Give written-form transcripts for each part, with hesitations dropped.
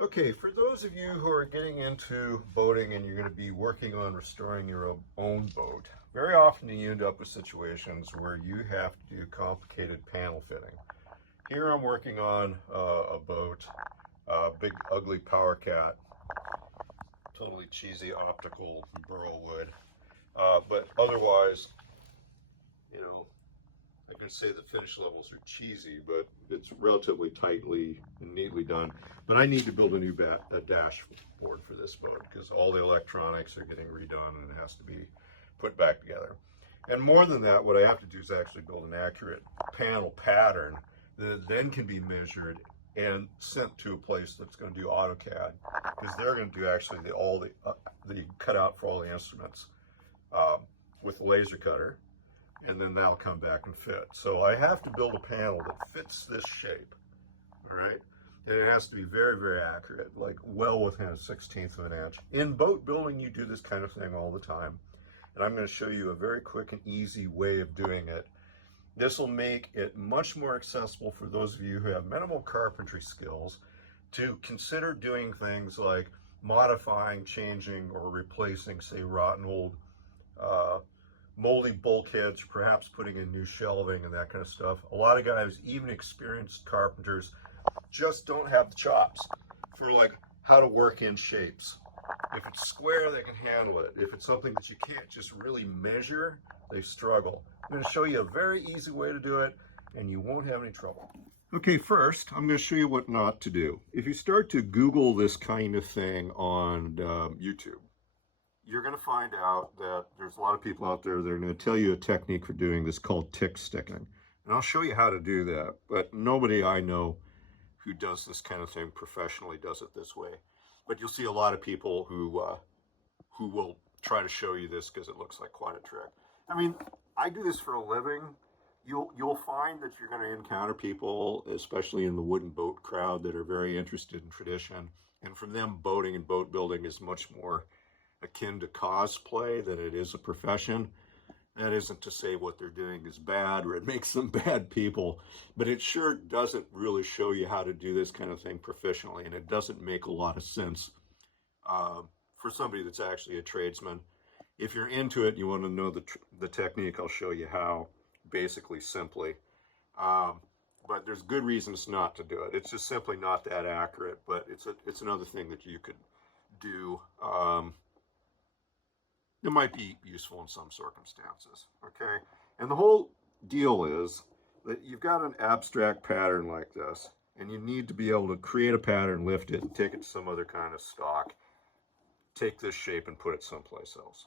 Okay, for those of you who are getting into boating and you're going to be working on restoring your own boat, very often you end up with situations where you have to do complicated panel fitting. Here I'm working on a boat, a big ugly Power Cat, totally cheesy optical burl wood, but otherwise, you know, I can say the finish levels are cheesy, but it's relatively tightly and neatly done. But I need to build a new dashboard for this boat because all the electronics are getting redone and it has to be put back together. And more than that, what I have to do is actually build an accurate panel pattern that then can be measured and sent to a place that's going to do AutoCAD, because they're going to do actually the cutout for all the instruments with the laser cutter, and then that'll come back and fit. So I have to build a panel that fits this shape, all right? And it has to be very, very accurate, like well within a 1/16 of an inch. In boat building, you do this kind of thing all the time. And I'm going to show you a very quick and easy way of doing it. This will make it much more accessible for those of you who have minimal carpentry skills to consider doing things like modifying, changing, or replacing, say, rotten old moldy bulkheads, perhaps putting in new shelving and that kind of stuff. A lot of guys, even experienced carpenters, just don't have the chops for like how to work in shapes. If it's square, they can handle it. If it's something that you can't just really measure, they struggle. I'm going to show you a very easy way to do it, and you won't have any trouble. Okay, first, I'm going to show you what not to do. If you start to Google this kind of thing on YouTube, you're going to find out that there's a lot of people out there that are going to tell you a technique for doing this called tick sticking. And I'll show you how to do that, but nobody I know who does this kind of thing professionally does it this way. But you'll see a lot of people who will try to show you this because it looks like quite a trick. I mean, I do this for a living. You'll find that you're going to encounter people, especially in the wooden boat crowd, that are very interested in tradition. And from them, boating and boat building is much more akin to cosplay than it is a profession. That isn't to say what they're doing is bad or it makes them bad people, but it sure doesn't really show you how to do this kind of thing professionally, and it doesn't make a lot of sense for somebody that's actually a tradesman. If you're into it, you want to know the technique, I'll show you how, basically, simply. But there's good reasons not to do it. It's just simply not that accurate, but it's another thing that you could do. It might be useful in some circumstances, okay? And the whole deal is that you've got an abstract pattern like this, and you need to be able to create a pattern, lift it, take it to some other kind of stock, take this shape and put it someplace else.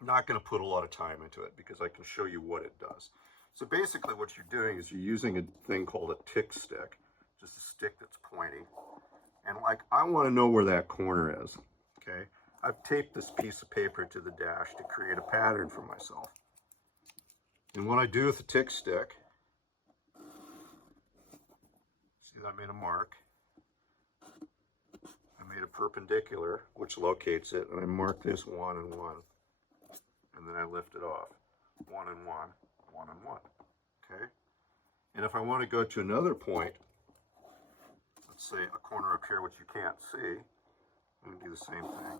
I'm not going to put a lot of time into it because I can show you what it does. So basically what you're doing is you're using a thing called a tick stick, just a stick that's pointy. And like, I want to know where that corner is, okay? I've taped this piece of paper to the dash to create a pattern for myself. And what I do with the tick stick, see that I made a mark. I made a perpendicular, which locates it, and I mark this 1 and 1. And then I lift it off. 1 and 1, 1 and 1. Okay? And if I want to go to another point, let's say a corner up here which you can't see, I'm going to do the same thing.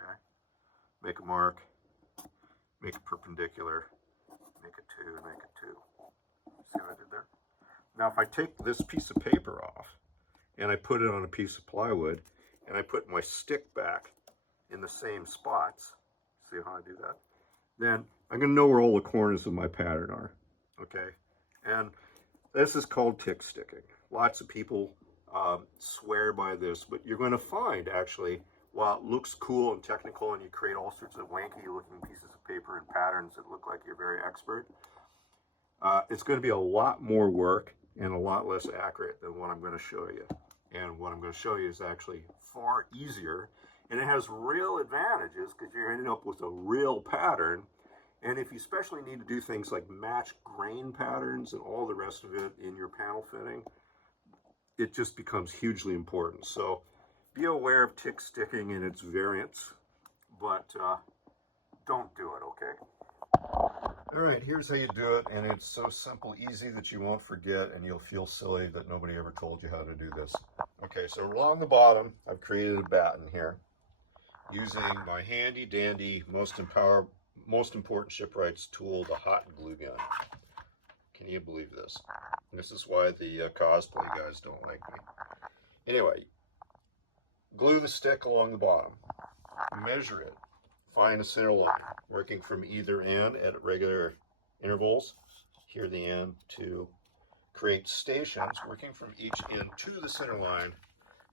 Okay? Make a mark, make a perpendicular, make a 2, make a 2. See what I did there? Now if I take this piece of paper off and I put it on a piece of plywood and I put my stick back in the same spots, see how I do that? Then I'm going to know where all the corners of my pattern are. Okay? And this is called tick sticking. Lots of people swear by this, but you're going to find actually, while it looks cool and technical and you create all sorts of wanky looking pieces of paper and patterns that look like you're very expert, it's going to be a lot more work and a lot less accurate than what I'm going to show you. And what I'm going to show you is actually far easier, and it has real advantages because you're ending up with a real pattern. And if you especially need to do things like match grain patterns and all the rest of it in your panel fitting, it just becomes hugely important. So be aware of tick sticking and its variants, but don't do it, okay? All right, here's how you do it, and it's so simple, easy that you won't forget, and you'll feel silly that nobody ever told you how to do this. Okay, so along the bottom, I've created a batten here using my handy dandy, most important shipwright's tool, the hot glue gun. Can you believe this? This is why the cosplay guys don't like me. Anyway, glue the stick along the bottom, measure it, find a center line, working from either end at regular intervals, here the end, to create stations, working from each end to the center line,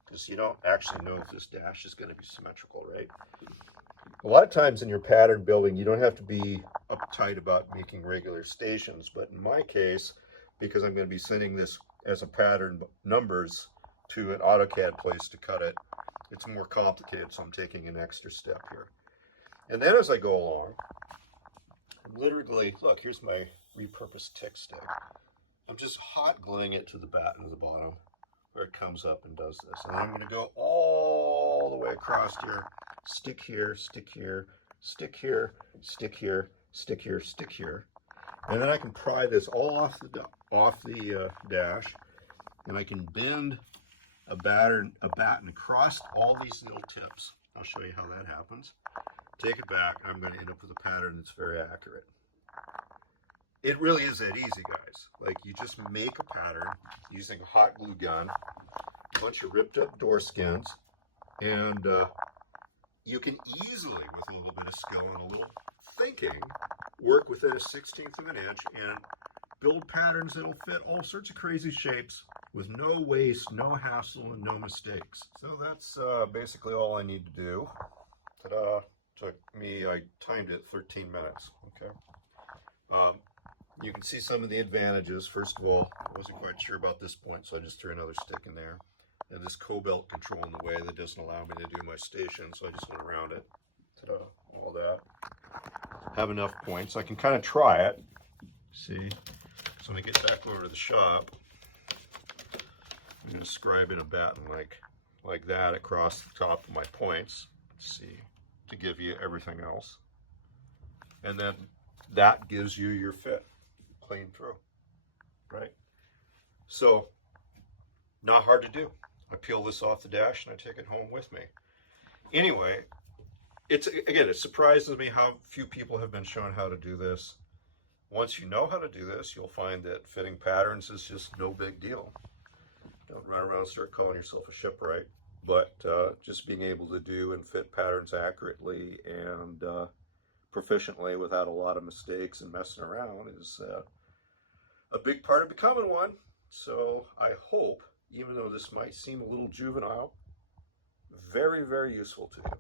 because you don't actually know if this dash is going to be symmetrical, right? A lot of times in your pattern building, you don't have to be uptight about making regular stations, but in my case, because I'm going to be sending this as a pattern numbers to an AutoCAD place to cut it, it's more complicated, so I'm taking an extra step here. And then as I go along, I'm literally, look, here's my repurposed tick stick. I'm just hot gluing it to the batten at the bottom where it comes up and does this. And then I'm going to go all the way across here, stick here, stick here, stick here, stick here, stick here, stick here. And then I can pry this all off the dash, and I can bend a batten across all these little tips. I'll show you how that happens. Take it back, I'm going to end up with a pattern that's very accurate. It really is that easy, guys. Like, you just make a pattern using a hot glue gun, a bunch of ripped up door skins, and you can easily, with a little bit of skill and a little thinking, work within a 1/16 of an inch and build patterns that'll fit all sorts of crazy shapes with no waste, no hassle, and no mistakes. So that's basically all I need to do. Ta-da! Took me, I timed it 13 minutes, okay? You can see some of the advantages. First of all, I wasn't quite sure about this point, so I just threw another stick in there. And this cobalt control in the way that doesn't allow me to do my station, so I just went around it. Ta-da, all that. Have enough points. I can kind of try it. See? So when I get back over to the shop, I'm going to scribe in a batten like that across the top of my points. Let's see, to give you everything else. And then that gives you your fit, clean through, right? So, not hard to do. I peel this off the dash and I take it home with me. Anyway, it surprises me how few people have been shown how to do this. Once you know how to do this, you'll find that fitting patterns is just no big deal. Don't run around and start calling yourself a shipwright, but just being able to do and fit patterns accurately and proficiently without a lot of mistakes and messing around is a big part of becoming one. So I hope, even though this might seem a little juvenile, very, very useful to you.